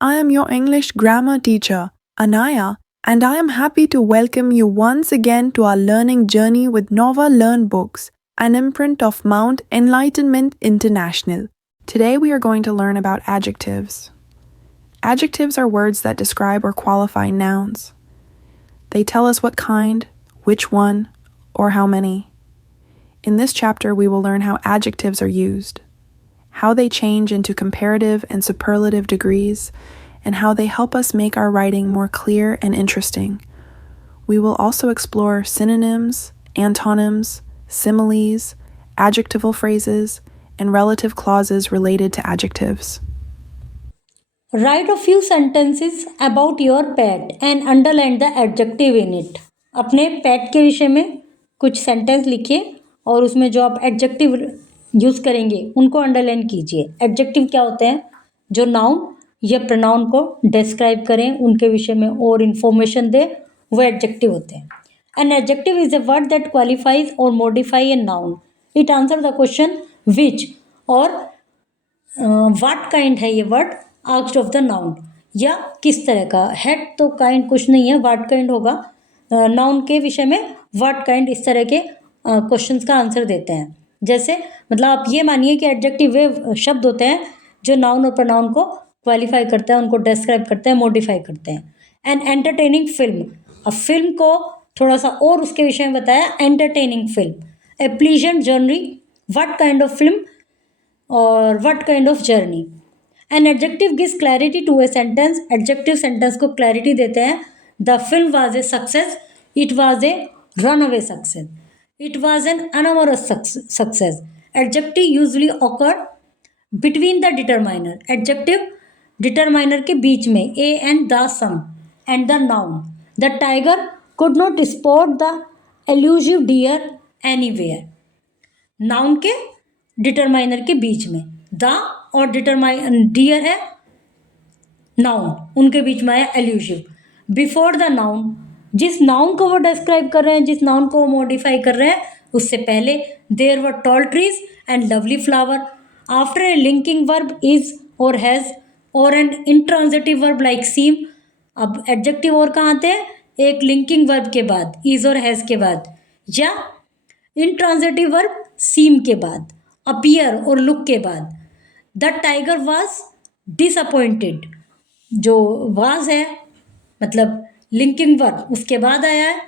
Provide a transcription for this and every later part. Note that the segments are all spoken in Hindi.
I am your English grammar teacher, Anaya, and I am happy to welcome you once again to our learning journey with Nova Learn Books, an imprint of Mount Enlightenment International. Today we are going to learn about adjectives. Adjectives are words that describe or qualify nouns. They tell us what kind, which one, or how many. In this chapter, we will learn how adjectives are used, how they change into comparative and superlative degrees, and how they help us make our writing more clear and interesting. We will also explore synonyms, antonyms, similes, adjectival phrases, and relative clauses related to adjectives. Write a few sentences about your pet and underline the adjective in it. अपने पेट के विषय में कुछ सेंटेंस लिखिए और उसमें जो आप एडजेक्टिव यूज़ करेंगे उनको अंडरलाइन कीजिए. एडजेक्टिव क्या होते हैं? जो नाउन या प्रोनाउन को डिस्क्राइब करें, उनके विषय में और इन्फॉर्मेशन दे, वो एडजेक्टिव होते हैं. An adjective is a word that qualifies or modify a noun. It answer the question which or what kind है ये word asked of the noun, या किस तरह का. हेड तो काइंड कुछ नहीं है, व्हाट काइंड होगा. नाउन के विषय में व्हाट काइंड इस तरह के क्वेश्चंस का आंसर देते हैं. जैसे मतलब आप ये मानिए कि एडजेक्टिव वे शब्द होते हैं जो नाउन और प्रोनाउन को क्वालिफाई करते हैं, उनको डिस्क्राइब करते हैं, मॉडिफाई करते हैं. एन एंटरटेनिंग फिल्म, अब फिल्म को थोड़ा सा और उसके विषय में बताया. Entertaining film. A pleasant journey, what kind of film or what kind of journey. An adjective gives clarity to a sentence. Adjective sentence को क्लैरिटी देते हैं. The film was a success. It was a runaway success. It was an enormous success. Adjective usually occur between the determiner. Adjective determiner के बीच में, a and the some and the noun. The tiger could not spot the elusive deer anywhere. Noun के डिटरमाइनर के बीच में, द और डियर है नाउन, उनके बीच में है एल्यूजिव. बिफोर द नाउन, जिस नाउन को वो डिस्क्राइब कर रहे हैं, जिस नाउन को वो मॉडिफाई कर रहे हैं, उससे पहले there were tall trees and lovely flower. After a linking verb is और हैज और an intransitive verb like seem. अब एडजेक्टिव और कहाँ आते हैं? एक लिंकिंग वर्ब के बाद, इज और हैज के बाद, या इंट्रांजिटिव वर्ब सीम के बाद, अपीयर और लुक के बाद. The tiger was disappointed. जो वाज है मतलब लिंकिंग वर्ब, उसके बाद आया है.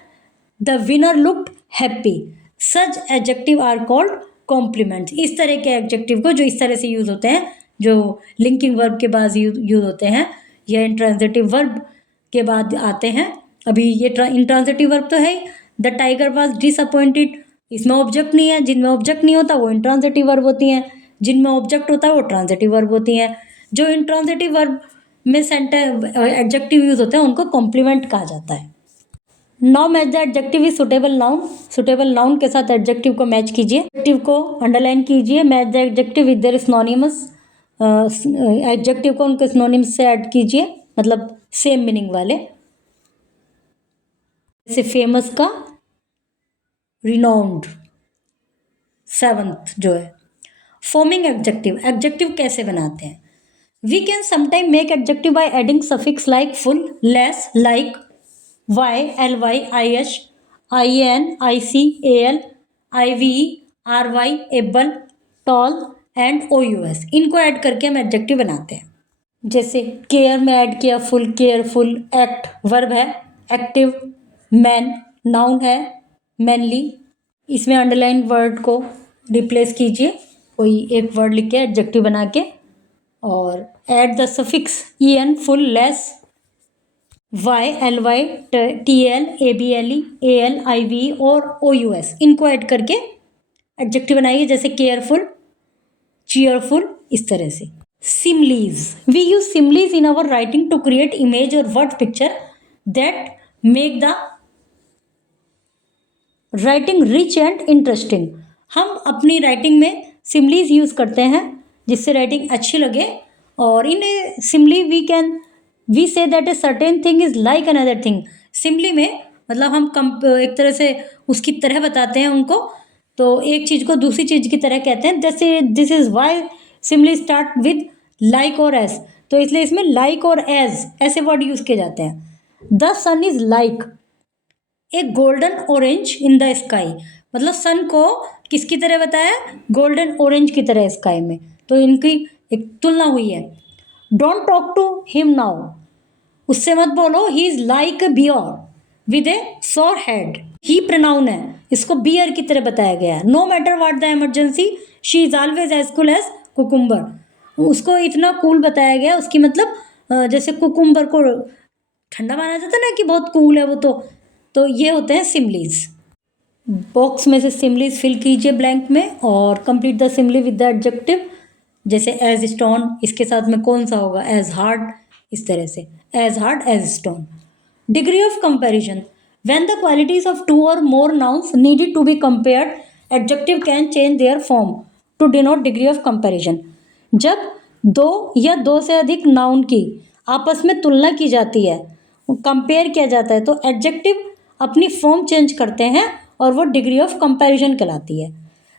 The winner looked happy. Such adjective are called complements. इस तरह के एडजेक्टिव को जो इस तरह से यूज़ होते हैं, जो लिंकिंग वर्ब के बाद यूज़ होते हैं या इंट्रांजिटिव वर्ब के बाद आते हैं. अभी ये इंट्रांजिटिव वर्ब तो है ही. द टाइगर वॉज डिसअपॉइंटेड, इसमें ऑब्जेक्ट नहीं है. जिनमें ऑब्जेक्ट नहीं होता वो इंट्रांजिटिव वर्ब होती हैं, जिनमें ऑब्जेक्ट होता है वो ट्रांजिटिव वर्ब होती हैं. जो इंट्रांजिटिव वर्ब में एडजेक्टिव यूज होते हैं उनको कॉम्प्लीमेंट कहा जाता है. Now match the adjective is suitable noun. Suitable noun के साथ एडजेक्टिव को मैच कीजिए. एडजेक्टिव को अंडरलाइन कीजिए. Match the adjective with their synonymous. Adjective को उनके सिनोनिम्स से ऐड कीजिए, मतलब सेम मीनिंग वाले. जैसे फेमस का रिनाउंड, सेवंथ जो है. Forming adjective. एडजेक्टिव कैसे बनाते हैं? We can sometime make adjective by adding suffix like ful, less, like, Y, L Y, I H, I N, I C, A L, I V, R Y, able, tall and O U S. इनको ऐड करके हम एडजेक्टिव बनाते हैं. जैसे केयर में ऐड किया फुल, केयरफुल. एक्ट वर्ब है, एक्टिव. मैन नाउन है, मैनली. इसमें अंडरलाइन वर्ड को रिप्लेस कीजिए, कोई एक वर्ड लिख के एडजेक्टिव बना के, और add the suffix E N, ful, less, Y, L Y, T L, A B L E, A L, I V or O U S. इनको ऐड करके एडजेक्टिव बनाइए. जैसे केयरफुल, चीयरफुल, इस तरह से. Similes. We use similes in our writing to create image or word picture that make the writing rich and interesting. हम अपनी राइटिंग में सिमलीज यूज़ करते हैं जिससे राइटिंग अच्छी लगे. और in simile we say that a certain thing is like another thing. Simile में मतलब हम एक तरह से उसकी तरह बताते हैं उनको, तो एक चीज़ को दूसरी चीज़ की तरह कहते हैं. जैसे this is why simile start with like or as. तो इसलिए इसमें लाइक और एज ऐसे वर्ड यूज किए जाते हैं। The sun is like a golden orange in the sky, मतलब सन को किसकी तरह बताया, गोल्डन ऑरेंज की तरह स्काई में, तो इनकी एक तुलना हुई है। Don't talk to him now, उससे मत बोलो, he is like a bear with a sore head, he pronoun है, इसको बियर की तरह बताया गया है। No matter what the emergency she is always as cool as cucumber, उसको इतना कूल बताया गया, उसकी मतलब जैसे कुकुम्बर को ठंडा माना जाता है ना कि बहुत कूल है वो, तो ये होते हैं सिमलीज। बॉक्स में से सिमलीज फिल कीजिए ब्लैंक में और complete the simile with the adjective. जैसे एज स्टोन, इसके साथ में कौन सा होगा, एज हार्ड, इस तरह से as hard as stone. Degree of comparison, when the qualities of two or more nouns needed to be compared, adjective can change their form to denote degree of comparison. जब दो या दो से अधिक नाउन की आपस में तुलना की जाती है, कंपेयर किया जाता है, तो एडजेक्टिव अपनी फॉर्म चेंज करते हैं और वो डिग्री ऑफ कंपैरिजन कहलाती है।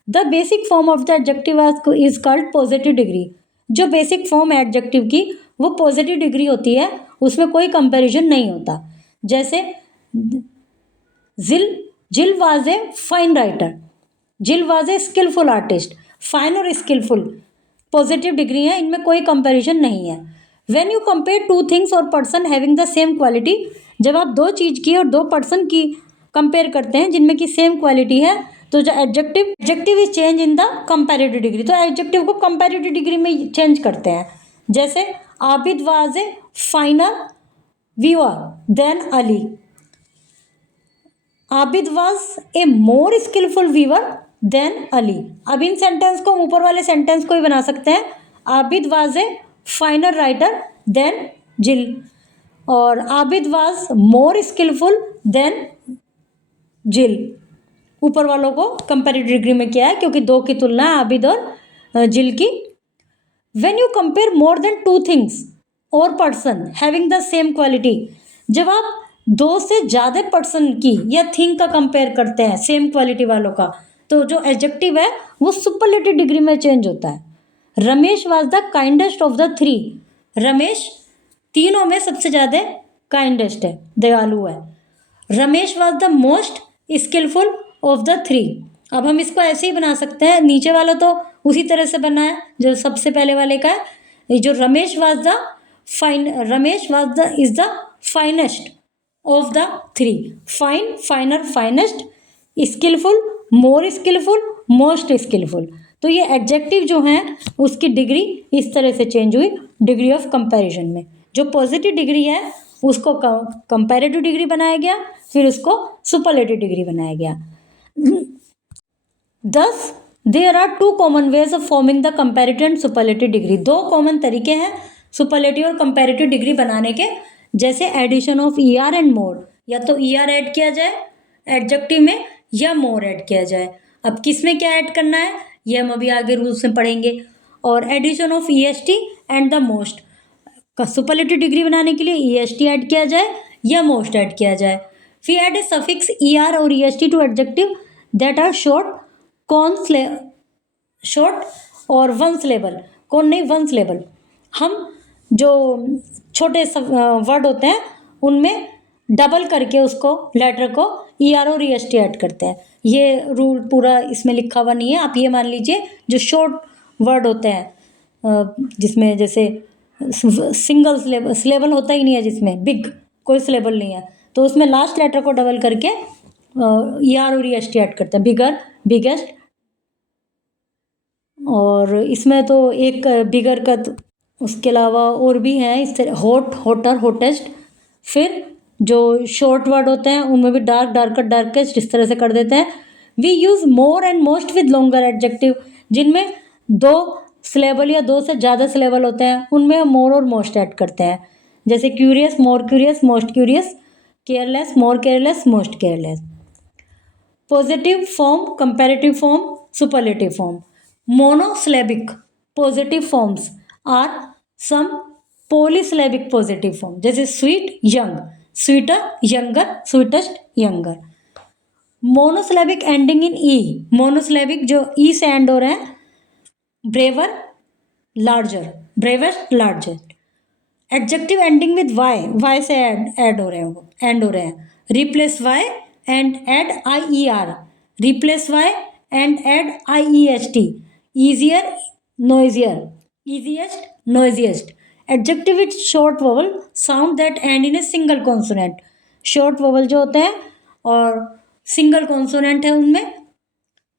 The basic form of the adjective is called positive degree, जो बेसिक फॉर्म है एडजेक्टिव की वो पॉजिटिव डिग्री होती है, उसमें कोई कंपैरिजन नहीं होता। जैसे Jill was a fine writer, Jill was a skilful artist, fine और स्किलफुल पॉजिटिव डिग्री है, इनमें कोई कंपैरिजन नहीं है। When you compare two things or person having the same quality, जब आप दो चीज़ की और दो पर्सन की कंपेयर करते हैं जिनमें की सेम क्वालिटी है, तो जो adjective is change in the comparative degree, तो एडजेक्टिव को कंपैरेटिव डिग्री में चेंज करते हैं। जैसे Abid was a finer weaver than Ali, Abid was a more skilful weaver than Ali. अब इन सेंटेंस को, ऊपर वाले सेंटेंस को ही बना सकते हैं, Abid was a finer writer than Jill, और Abid was more skilful than Jill. ऊपर वालों को कंपैरेटिव डिग्री में किया है क्योंकि दो की तुलना है आबिद और जिल की। When you compare more than two things or person having the same quality, जब आप दो से ज़्यादा पर्सन की या थिंग का कंपेयर करते हैं सेम क्वालिटी वालों का, तो जो एडजेक्टिव है वो सुपरलेटिव डिग्री में चेंज होता है। Ramesh was the kindest of the three, Ramesh तीनों में सबसे ज़्यादा काइंडेस्ट है, दयालु है। Ramesh was the most skilful of the three. अब हम इसको ऐसे ही बना सकते हैं, नीचे वाला तो उसी तरह से बना है जो सबसे पहले वाले का है, जो Ramesh was the is the finest of the three, fine, finer, finest, skilful, more skilful, most skilful. तो ये एडजेक्टिव जो हैं उसकी डिग्री इस तरह से चेंज हुई डिग्री ऑफ कंपैरिजन में। जो पॉजिटिव डिग्री है उसको कंपैरेटिव डिग्री बनाया गया, फिर उसको सुपरलेटिव डिग्री बनाया गया। Thus, there are two common ways of forming the comparative and superlative degree. दो कॉमन तरीके हैं सुपरलेटिव और कंपैरेटिव डिग्री बनाने के, जैसे addition of ER and more, या तो ER ऐड किया जाए एडजेक्टिव में या मोर ऐड किया जाए। अब किस में क्या ऐड करना है ये हम अभी आगे रूल्स में पढ़ेंगे। और addition of EST and the most, superlative degree बनाने के लिए EST ऐड किया जाए या मोस्ट ऐड किया जाए। We add a suffix ER और EST to adjective that are short और वन सिलेबल, कौन नहीं, वन सिलेबल। हम जो छोटे वर्ड होते हैं उनमें डबल करके उसको लेटर को ER और EST ऐड करते हैं। ये रूल पूरा इसमें लिखा हुआ नहीं है, आप ये मान लीजिए जो शॉर्ट वर्ड होते हैं जिसमें जैसे सिंगल सिलेबल होता ही नहीं है, जिसमें बिग कोई सिलेबल नहीं है, तो उसमें लास्ट लेटर को डबल करके ER और EST ऐड करते हैं, बिगर, बिगेस्ट। और इसमें तो एक बिगर का, उसके अलावा और भी हैं इस तरह, हॉट, हॉटर, हॉटेस्ट। फिर जो शॉर्ट वर्ड होते हैं उनमें भी डार्क, डार्कर, डार्केस्ट, इस तरह से कर देते हैं। We use more and most with longer adjective, जिनमें दो सिलेबल या दो से ज़्यादा सिलेबल होते हैं उनमें मोर और मोस्ट ऐड करते हैं। जैसे curious, more curious, most curious, careless, more careless, most careless. Positive form, comparative form, superlative form. Monosyllabic positive forms are some polysyllabic positive form, जैसे sweet, young, sweeter, younger, sweetest, younger. Monosyllabic ending in E, monosyllabic जो ई से एंड हो रहे हैं, braver, larger, bravest, largest. Adjective ending with Y से ऐड हो रहे हैं, वो एंड हो रहे हैं. Replace Y and add IER. Replace Y and add IEST. Easier, noisier. easiest, noisiest. Adjective with short vowel sound that end in a single consonant. short vowel जो होते हैं और single consonant है उनमें,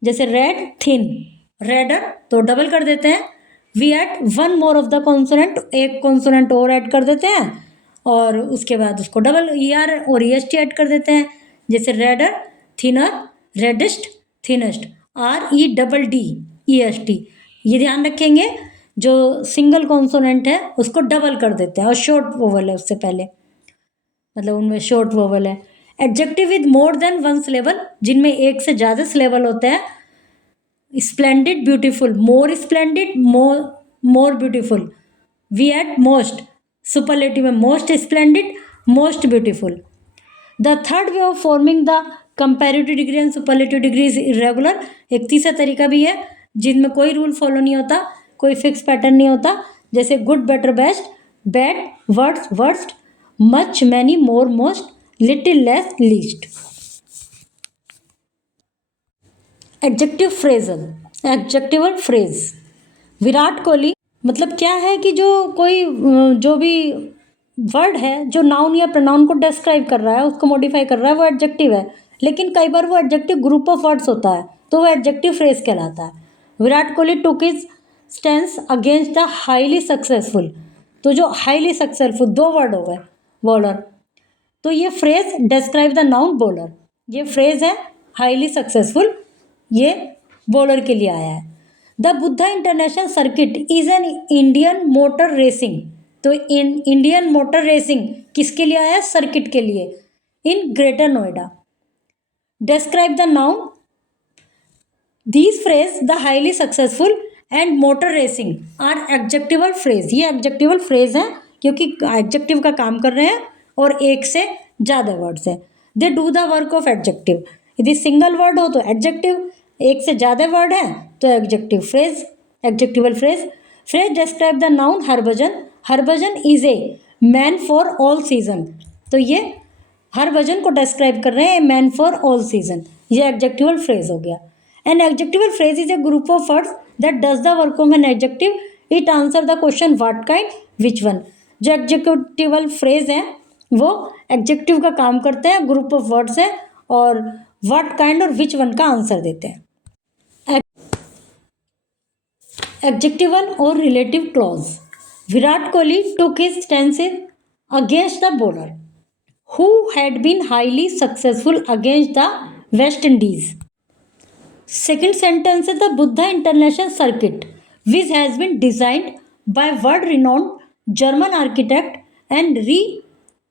जैसे रेड, थिन. रेडर तो डबल कर देते हैं. We add one more of the consonant, एक कॉन्सोनेंट और ऐड कर देते हैं और उसके बाद उसको डबल ER और EST ऐड कर देते हैं. जैसे redder, thinner, reddest, thinnest. REDDEST. ये ध्यान रखेंगे, जो सिंगल कॉन्सोनेंट है उसको डबल कर देते हैं और शॉर्ट वोवल है उससे पहले, मतलब उनमें शॉर्ट वोवल है. Adjective with more than one syllable, जिनमें एक से ज़्यादा सिलेबल होते हैं. Splendid, beautiful. More splendid, more beautiful. We add most. Superlative में most splendid, most beautiful. The third way of forming the comparative degree and superlative degree is irregular. एक तीसरा तरीका भी है जिनमें कोई रूल फॉलो नहीं होता, कोई फिक्स पैटर्न नहीं होता. जैसे good, better, best. Bad, worst, worst. Much, many, more, most. Little, less, least. Adjective phrase, adjectival phrase. Virat Kohli, मतलब क्या है कि जो कोई जो भी वर्ड है जो नाउन या प्रोनाउन को डिस्क्राइब कर रहा है, उसको मॉडिफाई कर रहा है, वो एडजेक्टिव है. लेकिन कई बार वो एडजेक्टिव ग्रुप ऑफ वर्ड्स होता है, तो वो एडजेक्टिव फ्रेज कहलाता है. Virat Kohli took his stance against the highly successful. तो जो हाईली सक्सेसफुल, दो वर्ड हो गए, बॉलर. तो ये phrase describe the noun bowler. ये फ्रेज है हाईली सक्सेसफुल, ये बॉलर के लिए आया है. The Buddha International Circuit is an Indian motor racing. तो इंडियन मोटर रेसिंग किसके लिए आया है? सर्किट के लिए. In Greater Noida. Describe the noun. These phrase the highly successful and motor racing are adjectival phrase. ये एडजेक्टिवल फ्रेज हैं क्योंकि एडजेक्टिव का काम कर रहे हैं और एक से ज़्यादा वर्ड्स हैं. They do the work of adjective. यदि सिंगल वर्ड हो तो एडजेक्टिव, एक से ज़्यादा वर्ड है तो adjective phrase, adjectival phrase. Phrase describe the noun Harbhajan. Harbhajan is a man for all season. तो ये हरभजन को डिस्क्राइब कर रहे हैं, मैन फॉर ऑल सीजन. ये एडजेक्टिवल फ्रेज हो गया. An adjectival phrase is a group of words that does the work of an adjective. It answer the question what kind, which one. जो एडजेक्टिवल फ्रेज हैं वो एडजेक्टिव का काम करते हैं, ग्रुप ऑफ वर्ड्स हैं और व्हाट काइंड और विच वन का आंसर देते हैं. एडजेक्टिवल और relative clause. Virat Kohli took his stances against the bowler who had been highly successful against the West Indies. Second sentence is the Buddha International Circuit, which has been designed by world-renowned German architect and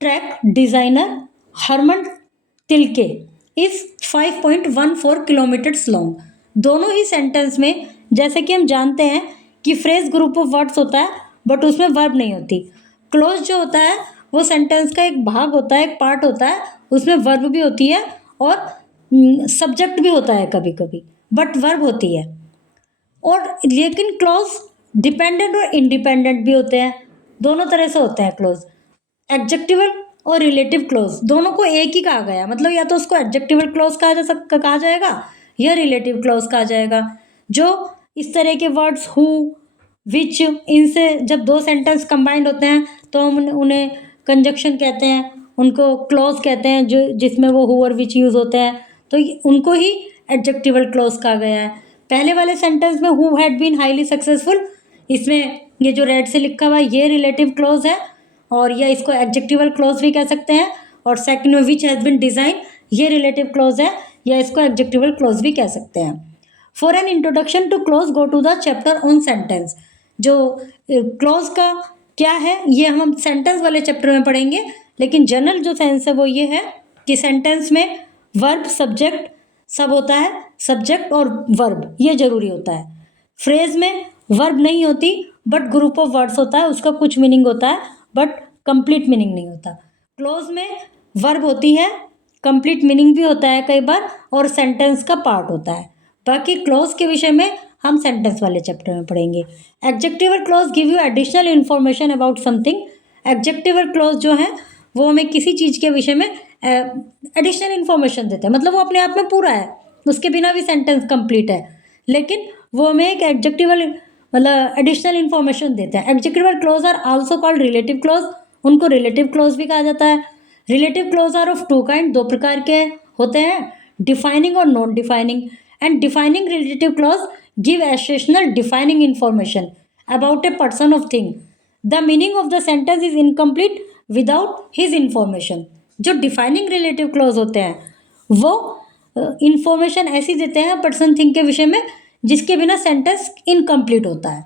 track designer Hermann Tilke, is 5.14 kilometers long. दोनों ही सेंटेंस में, जैसे कि हम जानते हैं कि फ्रेज ग्रुप ऑफ वर्ड्स होता है बट उसमें वर्ब नहीं होती. क्लोज जो होता है वो सेंटेंस का एक भाग होता है, एक पार्ट होता है, उसमें वर्ब भी होती है और सब्जेक्ट भी होता है कभी कभी, बट वर्ब होती है. और लेकिन क्लॉज डिपेंडेंट और इंडिपेंडेंट भी होते हैं, दोनों तरह से होते हैं क्लॉज. एडजेक्टिवल और रिलेटिव क्लॉज दोनों को एक ही कहा गया, मतलब या तो उसको एडजेक्टिवल क्लॉज कहा जाएगा या रिलेटिव क्लॉज कहा जाएगा. जो इस तरह के वर्ड्स हु, विच, इनसे जब दो सेंटेंस कंबाइंड होते हैं तो हम उन्हें कंजक्शन कहते हैं, उनको क्लॉज कहते हैं, जो जिसमें वो हु और विच यूज़ होते हैं, तो उनको ही एडजेक्टिवल क्लॉज कहा गया है. पहले वाले सेंटेंस में who had been highly successful, इसमें ये जो रेड से लिखा हुआ है ये रिलेटिव क्लॉज है और या इसको एडजेक्टिवल क्लॉज भी कह सकते हैं. और सेकंड में विच हैज़ बीन डिज़ाइन, ये रिलेटिव क्लॉज है या इसको एडजेक्टिवल क्लॉज भी कह सकते हैं. For an introduction to clause go to the chapter on sentence. जो क्लॉज का क्या है ये हम सेंटेंस वाले चैप्टर में पढ़ेंगे, लेकिन जनरल जो सेंस है वो ये है कि सेंटेंस में वर्ब, सब्जेक्ट सब होता है, सब्जेक्ट और वर्ब ये जरूरी होता है. फ्रेज में वर्ब नहीं होती बट ग्रुप ऑफ वर्ड्स होता है, उसका कुछ मीनिंग होता है बट कंप्लीट मीनिंग नहीं होता. क्लॉज में वर्ब होती है, कंप्लीट मीनिंग भी होता है कई बार और सेंटेंस का पार्ट होता है. बाकी क्लॉज के विषय में हम सेंटेंस वाले चैप्टर में पढ़ेंगे. Adjectival clause give you additional information about something. Adjective clause जो है वो हमें किसी चीज़ के विषय में एडिशनल इन्फॉर्मेशन देते हैं, मतलब वो अपने आप में पूरा है, उसके बिना भी सेंटेंस कंप्लीट है, लेकिन वो हमें एक एडजेक्टिवल मतलब एडिशनल इन्फॉर्मेशन देते हैं। Adjectival clause are also called relative clause, उनको रिलेटिव क्लॉज भी कहा जाता है। Relative clause are of two kind, दो प्रकार के होते हैं, डिफाइनिंग और non defining. And defining relative clause give essential defining information about a person of thing. The meaning of the sentence is incomplete without his information. जो डिफाइनिंग रिलेटिव क्लॉज होते हैं वो इंफॉर्मेशन ऐसी देते हैं पर्सन थिंग के विषय में जिसके बिना सेंटेंस इनकम्प्लीट होता है।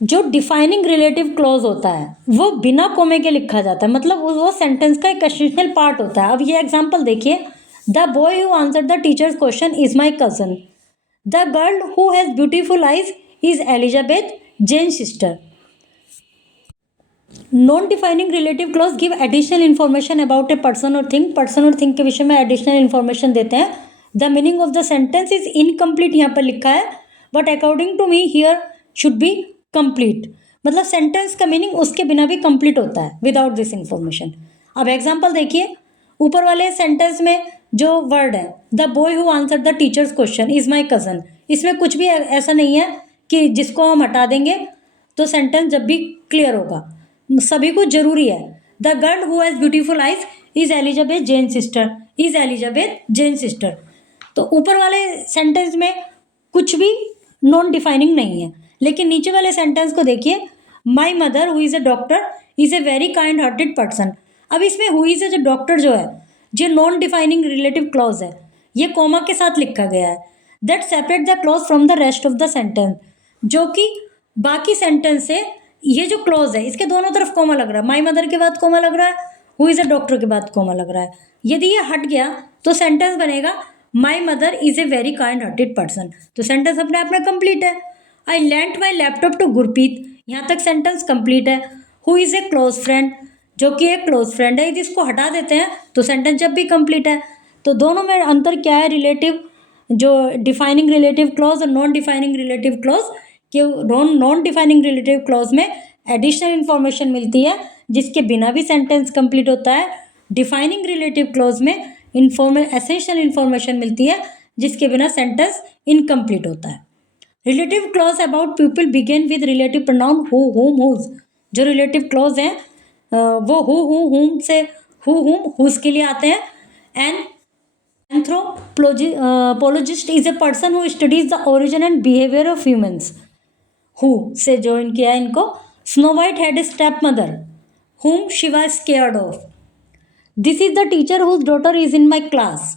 जो डिफाइनिंग रिलेटिव क्लॉज होता है वो बिना कोमे के लिखा जाता है, मतलब वो सेंटेंस का एक एसेंशियल पार्ट होता है। अब ये एग्जांपल देखिए, the boy who answered the teacher's question is my cousin, the girl who has beautiful eyes is Elizabeth Jane sister. Non defining relative clause give additional information about a person और थिंग, पर्सन और थिंग के विषय में एडिशनल इन्फॉर्मेशन देते हैं। The meaning of the sentence is incomplete, यहाँ पर लिखा है, but according to me here should be complete, मतलब सेंटेंस का मीनिंग उसके बिना भी कंप्लीट होता है विदाउट दिस इन्फॉर्मेशन। अब एग्जांपल देखिए, ऊपर वाले सेंटेंस में जो वर्ड है the boy who answered the teacher's question is my cousin, इसमें कुछ भी ऐसा नहीं है कि जिसको हम हटा देंगे तो सेंटेंस जब भी क्लियर होगा, सभी कुछ जरूरी है। The girl who has beautiful eyes is Elizabeth Jane sister, is Elizabeth Jane sister. तो ऊपर वाले सेंटेंस में कुछ भी नॉन डिफाइनिंग नहीं है, लेकिन नीचे वाले सेंटेंस को देखिए, my mother who is A doctor is a very kind hearted person. अब इसमें हु इज़ ए डॉक्टर जो है ये नॉन डिफाइनिंग रिलेटिव क्लॉज है, ये कोमा के साथ लिखा गया है। That separate the clause from the rest of the sentence, जो कि बाकी सेंटेंस से ये जो क्लॉज है इसके दोनों तरफ कोमा लग रहा है, माई मदर के बाद कोमा लग रहा है, हु इज़ ए डॉक्टर के बाद कोमा लग रहा है। यदि ये हट गया तो सेंटेंस बनेगा my mother is a very kind hearted person, तो सेंटेंस अपने आप में कंप्लीट है। I lent my laptop to Gurpreet, यहाँ तक सेंटेंस कंप्लीट है। Who is a close friend, जो कि एक क्लोज फ्रेंड है, यदि इसको हटा देते हैं तो सेंटेंस जब भी कंप्लीट है। तो दोनों में अंतर क्या है, रिलेटिव जो डिफाइनिंग रिलेटिव क्लॉज और नॉन डिफाइनिंग रिलेटिव क्लॉज, कि नॉन डिफाइनिंग रिलेटिव क्लॉज में एडिशनल इन्फॉर्मेशन मिलती है जिसके बिना भी सेंटेंस कंप्लीट होता है। डिफाइनिंग रिलेटिव क्लॉज में एसेंशियल इन्फॉर्मेशन मिलती है जिसके बिना सेंटेंस इनकम्प्लीट होता है। Relative clause about people begin with relative pronoun who whom whose, जो रिलेटिव क्लॉज हैं वो हु हुम से हु हुम हुज के लिए आते हैं। An anthropologist is a person who studies the origin and behaviour of humans, who से ज्वाइन किया इनको। Snow white had a step mother whom she was scared of. This is the teacher whose daughter is in my class.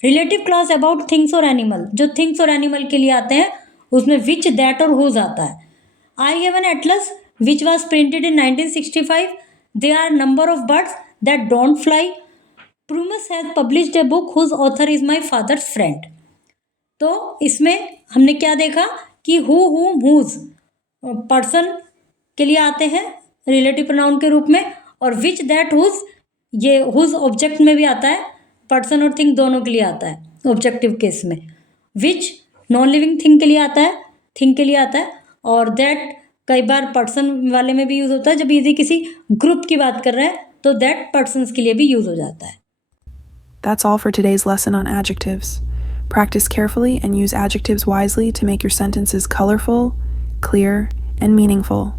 Relative clause about things or animal, जो things और animal के लिए आते हैं उसमें which, that और whose आता है। I have an atlas which was printed in 1965. There are number of birds that don't fly. Prumus has published a book whose author is my father's friend. तो इसमें हमने क्या देखा कि who, whom, whose पर्सन के लिए आते हैं रिलेटिव प्रोनाउन के रूप में, और विच, दैट, हुज ये हुज ऑब्जेक्ट में भी आता है, पर्सन और थिंग दोनों के लिए आता है ऑब्जेक्टिव केस में। विच नॉन लिविंग थिंग के लिए आता है, थिंग के लिए आता है, और दैट कई बार पर्सन वाले में भी यूज़ होता है, जब यदि किसी ग्रुप की बात कर रहे हैं तो दैट पर्सन्स के लिए भी यूज़ हो जाता है। That's all for today's lesson on adjectives. Practice carefully and use adjectives wisely to make your sentences colorful, clear, and meaningful.